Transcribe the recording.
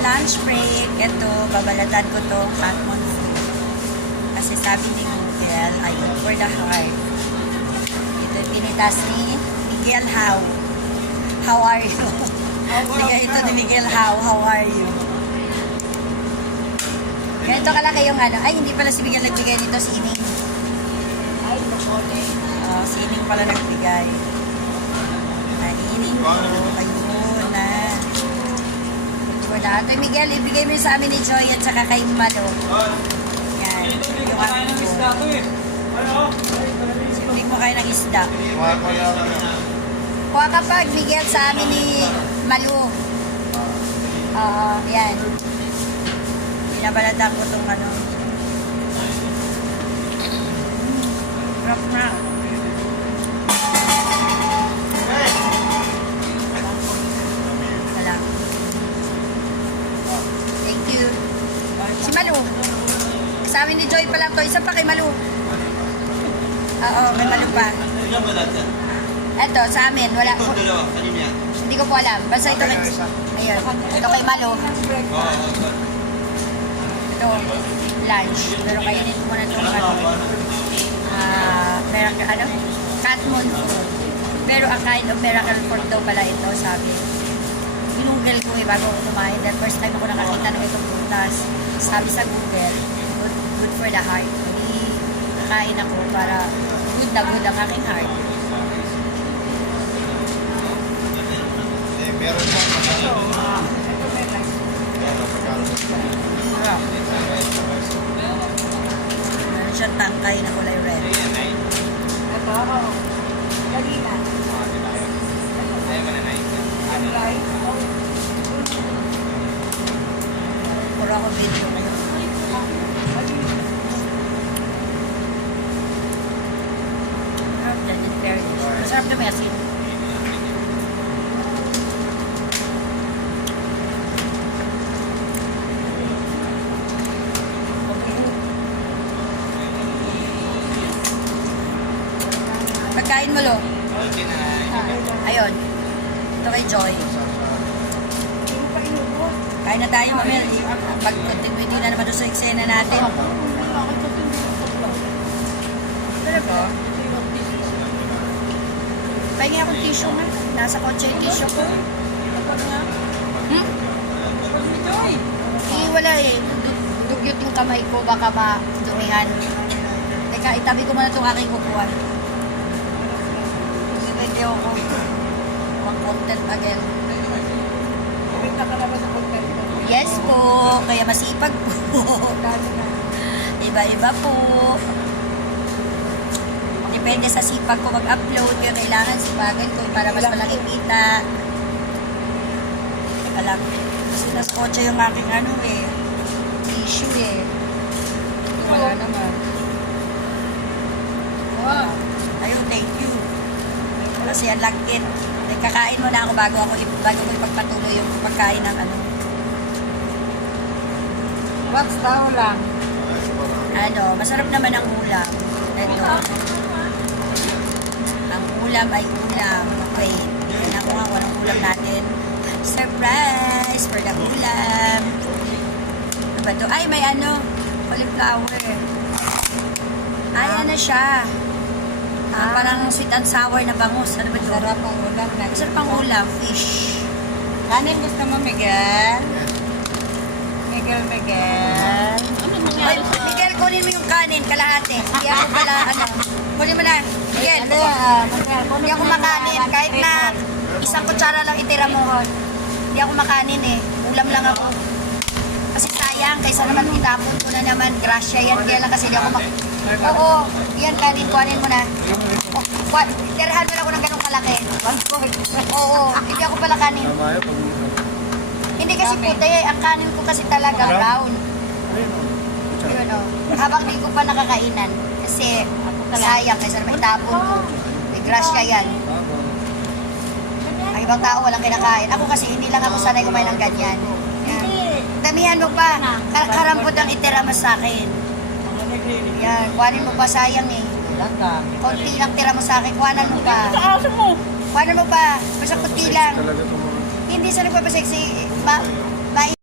lunch break. Ito, babalatan ko to Katmon food. Kasi sabi ni Google, ay for the heart. Ito yung pinitas ni Miguel How. How are you? Bigay ito ni Miguel How are you? Ganito kalaki yung ano. Ay, hindi pala si Miguel nagbigay nito, si Ining. Ay, makole. Si Ining pala nagbigay. Ining ko. Ayun na. Wala. Ito, Miguel, ibigay mo sa amin ni Joy at saka kay Malo. Yan. Yung amin ko. Hindi mo kayo ng isda. Kuha ka pag, Miguel, sa amin ni Malu. Yan. Binabalatan ko itong ano. Rock na. Wala. Thank you. Si Malu. Sa amin ni Joy pa lang to. Isa pa kay Malu. Oo, may Malu pa. Eto, sa amin. Wala. Hindi ko po alam. Basta ito. Ayun. Ito kay Malu. Ito, lunch. Pero kainin ko muna itong Katmon food. Pero a kind of miracle food daw pala ito, sabi. Ginugel ko bago ako kumain. That first time ako nakakita ng itong prutas. Sabi sa Google, good for the heart. Hindi nakain ako para good na good ang aking heart. Meron siyang masalo. Meron siyang tangkay na kulay red. Ito ako. Galina. Puro ako video ngayon. Masarap kami asin. Pagkain mo, Lo. Ayun. Ito kay Joy. Kain na tayo, mamaya. Pag-continuity na naman doon sa eksena natin. Pero po, pahingi akong tissue nga. Nasa kotse yung tissue ko. Wala eh. Dugyot yung kamay ko. Baka madumihan. Teka, itabi ko muna itong aking upuan. Video ko. Mga content again. Kumita ka na ba sa content? Yes po. Kaya masipag po. Iba-iba po. Depende sa sipag ko mag-upload. Kaya kailangan sipagan ko para mas malaki kita. Teka lang. Kasi nasa kotse yung aking tissue eh. Wala naman. Wow. Ayun, thank you. Kasi ang lagkit. Kakain mo na ako bago ko ipagpatuloy yung pagkain ng What's daw lang? Masarap naman ang ulam. Ito. Ang ulam ay ulam. Wait. Tignan ko nga kung anong ulam natin. Surprise for the ulam. Ano ba ito? Ay, may cauliflower. Ay, ano siya? Parang sweet and sour na bangus. Ano ba ito? Sarap ang ulam. Masarap ang ulam. Fish. Kanin gusto mo, Miguel? Miguel. Ay, Miguel, kunin mo yung kanin, kalahati. Hindi ako pala, kunin mo na. Miguel, hindi ako makanin. Kahit na isang kutsara lang itira mo. Hindi ako makanin eh. Ulam lang ako. Kasi sayang, kaysa naman itapon ko na naman. Grasya yan. Kaya lang kasi hindi ako Oo, yan kanin, kuhanin mo na. Tirahan mo na ako ng ganong kalaki. Oo, hindi ako pala kanin. Hindi kasi puti, ang kanin ko kasi talaga brown. Yun o. Habang di ko pa nakakainan. Kasi sayang, kaysa naman itapon ko. May grasya yan. Ang ibang tao walang kinakain. Ako kasi hindi lang ako sanay kumain ng ganyan. Yan. Damihan mo pa. Karampot ang itira mo sa akin. Yan, kuhanin mo pa, sayang eh. Konti lang tira mo sa akin, kuhanan mo pa. Kuhanan mo pa, basta konti lang. Hindi sa nagpapasexy,